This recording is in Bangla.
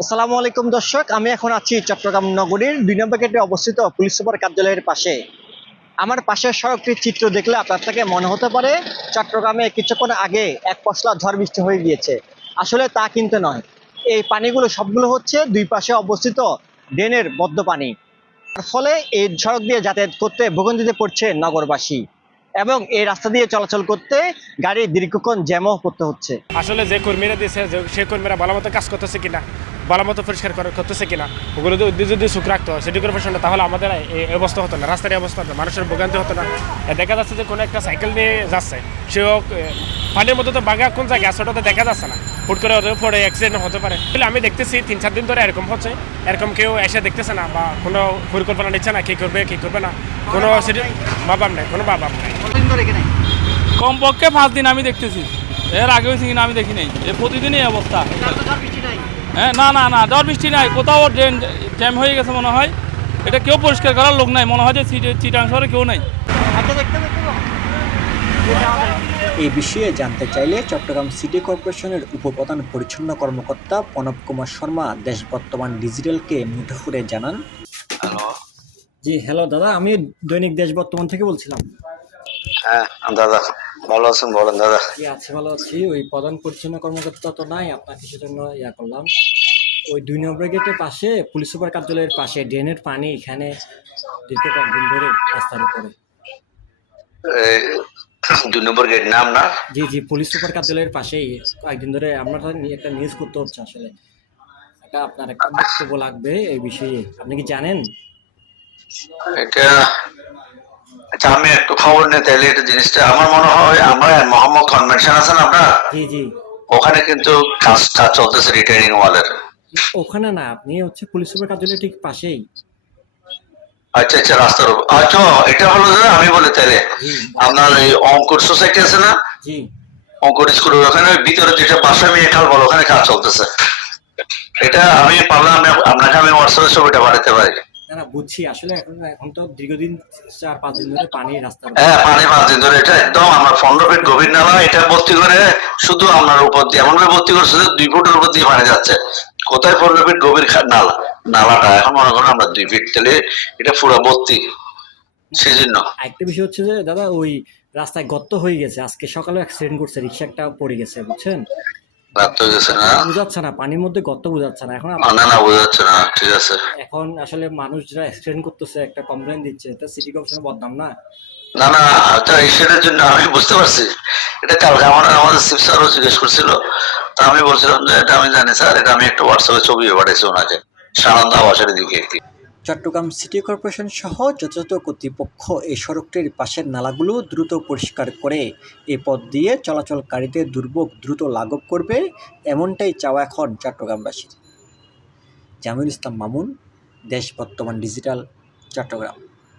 আসসালামু আলাইকুম দর্শক, আমি এখন আছি চট্টগ্রাম নগরীর দুই নম্বর গেটে অবস্থিত পুলিশ সুপার কার্যালয়ের পাশে। আমার পাশের সড়কটির চিত্র দেখলে আপনার থেকে মনে হতে পারে চট্টগ্রামে কিছুক্ষণ আগে এক পশলা ঝড় বৃষ্টি হয়ে গিয়েছে। আসলে তা কিন্তু নয়। এই পানিগুলো সবগুলো হচ্ছে দুই পাশে অবস্থিত ড্রেনের বদ্ধ পানি তার ফলে এই সড়ক দিয়ে যাতায়াত করতে ভোগান্তিতে পড়ছে নগরবাসী। এবং এই রাস্তা দিয়ে চলাচল করতে গাড়ি দীর্ঘক্ষণ জ্যামও করতে হচ্ছে। আসলে যে কর্মীরা দিয়েছে সে কর্মীরা ভালো মতো কাজ করতেছে কিনা ভালো মতো পরিষ্কার করে- করতেছে কিনা, ওগুলো যদি সুখ রাখতো, সেটি করে প্রশ্নটা তাহলে আমাদের এই অবস্থা হতো না, রাস্তার অবস্থা হতো মানুষের ভোগান্তি হতো না। দেখা যাচ্ছে যে কোনো একটা সাইকেল নিয়ে যাচ্ছে, সেও পানির মধ্যে তো বাঘা কোন জায়গায় আছে দেখা যাচ্ছে না। হুট করে ওদের পরে অ্যাক্সিডেন্ট হতে পারে। আমি দেখতেছি তিন চার দিন ধরে এরকম হচ্ছে। এরকম কেউ এসে দেখতেছে না বা কোনো পরিকল্পনা নিচ্ছে না কী করবে কী করবে না। কোনো বাবাম নেই। কোনো বাবাম নেই। কমপক্ষে পাঁচ দিন আমি দেখতেছি। এর আগে হয়েছে কিনা আমি দেখি নাই। এ প্রতিদিনই অবস্থা। হ্যাঁ না না না ঝড় বৃষ্টি নাই। কোথাও ড্রেন জ্যাম হয়ে গেছে মনে হয়। এটা কেউ পরিষ্কার করার লোক নাই। মনে হয় যে চিটে- চিটাং শহরে কেউ নাই। এই বিষয়ে জানতে চাইলে চট্টগ্রাম সিটি কর্পোরেশনের উপপ্রধান পরিচ্ছন্ন কর্মকর্তা প্রণব কুমার শর্মা দেশ বর্তমান ডিজিটালকে মুঠোফোনে জানান। হ্যালো। জি হ্যালো দাদা আমি দৈনিক দেশ বর্তমান থেকে বলছিলাম। হ্যাঁ দাদা ভালো আছেন বলেন দাদা। জি আছি ভালো আছি। ওই প্রধান পরিচ্ছন্ন কর্মকর্তা তো নাই আপনাকে সেজন্য ইয়া করলাম। ওই দুই নম্বর গেটের পাশে পুলিশ সুপার কার্যালয়ের পাশে ড্রেনের পানি এখানে দীর্ঘ কয়েকদিন ধরে রাস্তার উপরে। দুই নম্বর গেট নাম না? জি জি পুলিশ সুপার কার্যালয়ের পাশেই। কয়েকদিন ধরে আমরা একটা নিউজ করতে হচ্ছে আসলে। এটা আপনার একটা বক্তব্য লাগবে এই বিষয়ে। আপনি কি জানেন? এটা আচ্ছা আমি একটু খবর নিই তাহলে এটা জিনিসটা। আমার মনে হয় আমরা মোহাম্মদ কনভেনশন আছেন আপনার? জি জি। ওখানে কিন্তু কাজটা চলতেছে রিটার্নিং ওয়ালের ওখানে না আপনি হচ্ছে পুলিশ সুপার কার্যালয়ের ঠিক পাশেই। আচ্ছা আচ্ছা রাস্তার উপর আচ্ছা এটা হলো যে আমি বলে তাহলে আপনার এই অঙ্কুর সোসাইটি আছে না? অঙ্কুর স্কুলের ওখানে ভিতরে যেটা বাসা মেয়ে খাল বলো ওখানে কাজ চলতেছে। এটা আমি পারলে আমি আপনাকে আমি হোয়াটসঅ্যাপে ছবিটা পাঠাতে পারি। না না বুঝছি। আসলে এখন এখন তো দীর্ঘদিন চার পাঁচ দিন ধরে পানি রাস্তার হ্যাঁ পানি পাঁচ দিন ধরে এটা একদম আমার পনেরো ফিট গভীর নালা এটা ভর্তি করে শুধু আপনার উপর দিয়ে এমন ভাবে ভর্তি করছে যে দুই ফুটের উপর দিয়ে পানি যাচ্ছে। কোথায় পনেরো ফিট গভীর নালা? নালাটা এখন মনে করেন আমরা দুই ফিট তাহলে এটা পুরো ভর্তি সেজন্য। আরেকটা বিষয় হচ্ছে যে দাদা ওই রাস্তায় গর্ত হয়ে গেছে। আজকে সকালে অ্যাক্সিডেন্ট করছে রিক্সা একটা পড়ে গেছে বুঝছেন? না? বুঝাচ্ছে না পানির মধ্যে গর্ত বুঝাচ্ছে না। এখন না না ঠিক আছে। এখন আসলে মানুষ যারা অ্যাক্সিডেন্ট করতেছে একটা কমপ্লেন দিচ্ছে। এটা সিটি বদনাম না? না না এটা সেটার জন্য আমি বুঝতে পারছি। এটা কালকে আমার আমাদের স্যারও জিজ্ঞেস করছিল। তা আমি বলছিলাম যে এটা আমি জানি স্যার এটা আমি একটু হোয়াটসঅ্যাপে ছবি পাঠিয়েছি ওনাকে। চট্টগ্রাম সিটি কর্পোরেশন সহ যথাযথ কর্তৃপক্ষ এই সড়কটির পাশের নালাগুলো দ্রুত পরিষ্কার করে এ পথ দিয়ে চলাচলকারীদের দুর্ভোগ দ্রুত লাঘব করবে, এমনটাই চাওয়া এখন চট্টগ্রামবাসীর। জামিল ইসলাম মামুন, দেশ বর্তমান ডিজিটাল, চট্টগ্রাম।